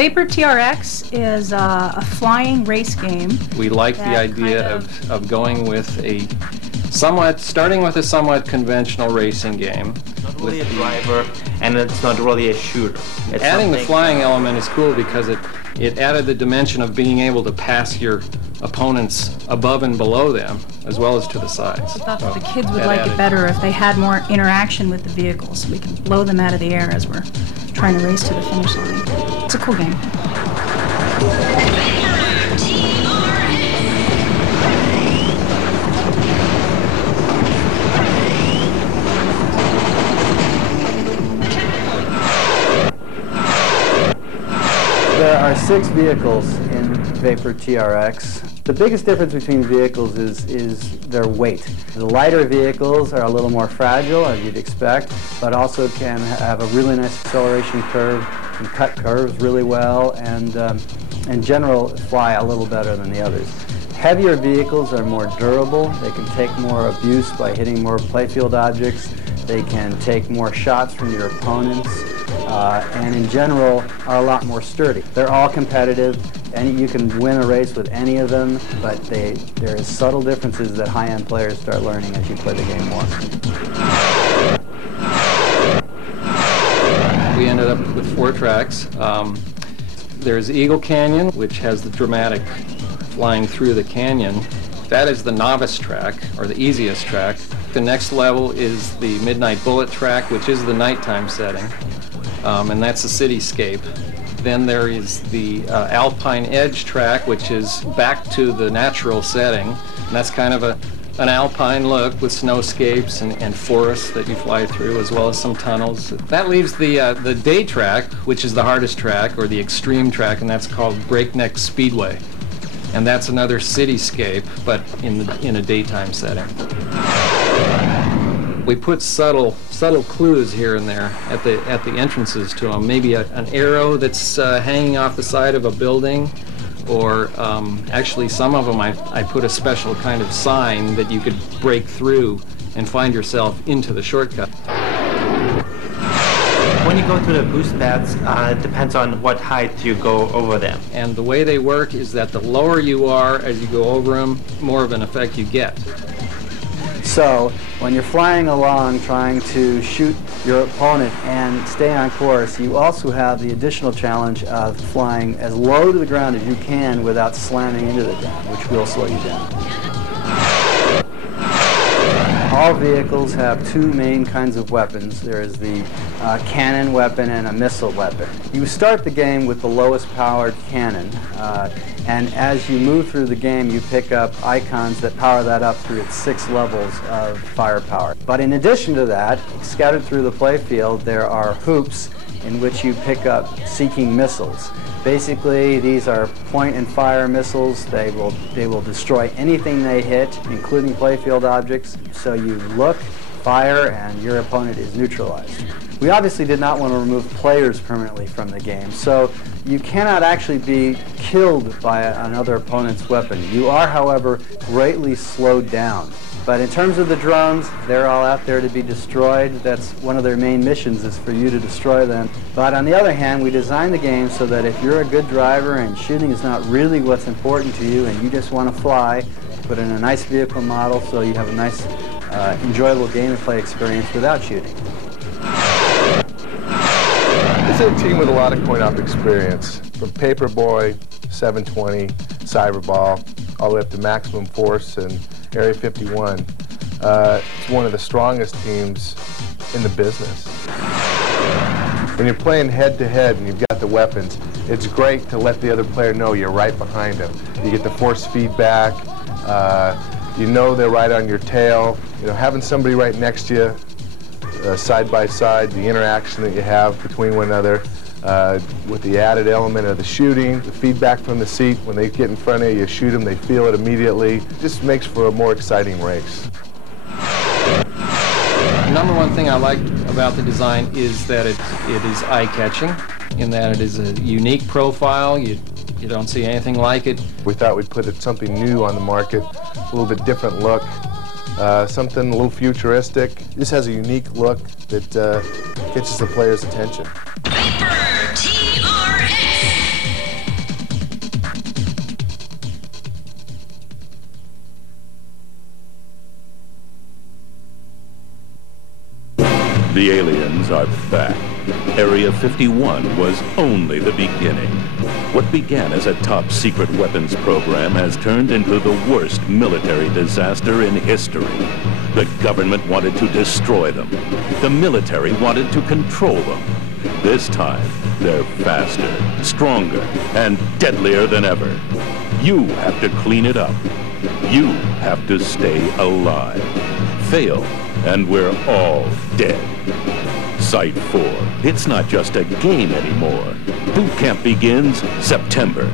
Vapor TRX is a flying race game. We like the idea of going with starting with a somewhat conventional racing game. Not really a driver, and it's not really a shooter. Adding the flying element is cool because it added the dimension of being able to pass your opponents above and below them, as well as to the sides. I thought that the kids would like it better if they had more interaction with the vehicles. We can blow them out of the air as we're trying to race to the finish line. It's a cool game. There are 6 vehicles in Vapor TRX. The biggest difference between vehicles is their weight. The lighter vehicles are a little more fragile, as you'd expect, but also can have a really nice acceleration curve, can cut curves really well, and in general fly a little better than the others. Heavier vehicles are more durable. They can take more abuse by hitting more playfield objects. They can take more shots from your opponents. And in general are a lot more sturdy. They're all competitive, and you can win a race with any of them, but there is subtle differences that high-end players start learning as you play the game more. We ended up with 4 tracks. There's Eagle Canyon, which has the dramatic flying through the canyon. That is the novice track, or the easiest track. The next level is the Midnight Bullet track, which is the nighttime setting. And that's a cityscape. Then there is the Alpine Edge track, which is back to the natural setting. And that's kind of an alpine look with snowscapes and forests that you fly through, as well as some tunnels. That leaves the day track, which is the hardest track, or the extreme track, and that's called Breakneck Speedway. And that's another cityscape, but in a daytime setting. We put subtle clues here and there at the entrances to them. Maybe an arrow that's hanging off the side of a building, or actually some of them I put a special kind of sign that you could break through and find yourself into the shortcut. When you go to the boost pads, it depends on what height you go over them. And the way they work is that the lower you are as you go over them, more of an effect you get. So when you're flying along trying to shoot your opponent and stay on course, you also have the additional challenge of flying as low to the ground as you can without slamming into the ground, which will slow you down. All vehicles have 2 main kinds of weapons. There is the cannon weapon and a missile weapon. You start the game with the lowest powered cannon, and as you move through the game you pick up icons that power that up through its 6 levels of firepower. But in addition to that, scattered through the playfield there are hoops in which you pick up seeking missiles. Basically, these are point and fire missiles. They will destroy anything they hit, including playfield objects. So you look, fire, and your opponent is neutralized. We obviously did not want to remove players permanently from the game, so you cannot actually be killed by another opponent's weapon. You are, however, greatly slowed down. But in terms of the drones, they're all out there to be destroyed. That's one of their main missions, is for you to destroy them. But on the other hand, we designed the game so that if you're a good driver and shooting is not really what's important to you and you just want to fly, put in a nice vehicle model so you have a nice, enjoyable gameplay experience without shooting. This is a team with a lot of coin-op experience, from Paperboy, 720, Cyberball, all the way up to Maximum Force and Area 51. It's one of the strongest teams in the business. When you're playing head-to-head and you've got the weapons, it's great to let the other player know you're right behind them. You get the force feedback, you know they're right on your tail. You know, having somebody right next to you, side by side, the interaction that you have between one another, with the added element of the shooting, the feedback from the seat. When they get in front of you, you shoot them, they feel it immediately. It just makes for a more exciting race. The number one thing I like about the design is that it is eye-catching, in that it is a unique profile. You don't see anything like it. We thought we'd put something new on the market, a little bit different look, something a little futuristic. This has a unique look that catches the player's attention. Vapor TRX. The aliens are back. Area 51 was only the beginning. What began as a top-secret weapons program has turned into the worst military disaster in history. The government wanted to destroy them. The military wanted to control them. This time, they're faster, stronger, and deadlier than ever. You have to clean it up. You have to stay alive. Fail, and we're all dead. Site 4. It's not just a game anymore. Boot camp begins September.